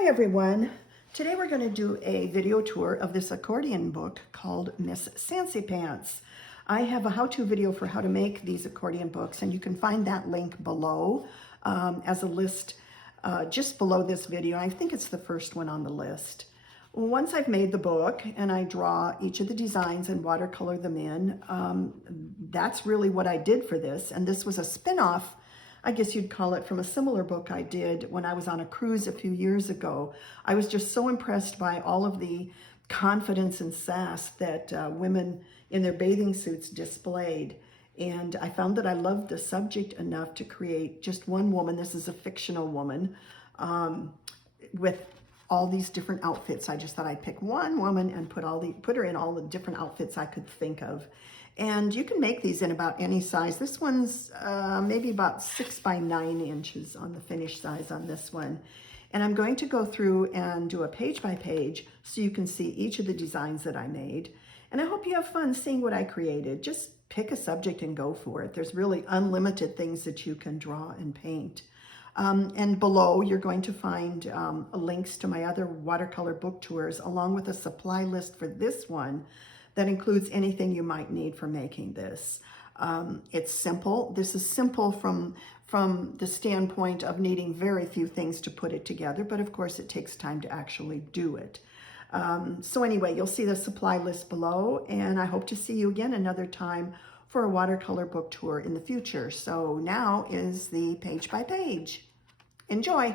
Hi everyone. Today we're going to do a video tour of this accordion book called Miss Sassypants. I have a how-to video for how to make these accordion books, and you can find that link below as a list just below this video. I think it's the first one on the list. Once I've made the book and I draw each of the designs and watercolor them in, that's really what I did for this. And this was a spin-off, I guess you'd call it, from a similar book I did when I was on a cruise a few years ago. I was just so impressed by all of the confidence and sass that women in their bathing suits displayed. And I found that I loved the subject enough to create just one woman. This is a fictional woman with all these different outfits. I just thought I'd pick one woman and put her in all the different outfits I could think of. And you can make these in about any size. This one's maybe about 6 by 9 inches on the finished size on this one. And I'm going to go through and do a page by page so you can see each of the designs that I made. And I hope you have fun seeing what I created. Just pick a subject and go for it. There's really unlimited things that you can draw and paint. And below, you're going to find links to my other watercolor book tours, along with a supply list for this one that includes anything you might need for making this. It's simple. This is simple from the standpoint of needing very few things to put it together, but of course it takes time to actually do it. So anyway, you'll see the supply list below, and I hope to see you again another time for a watercolor book tour in the future. So now is the page by page. Enjoy.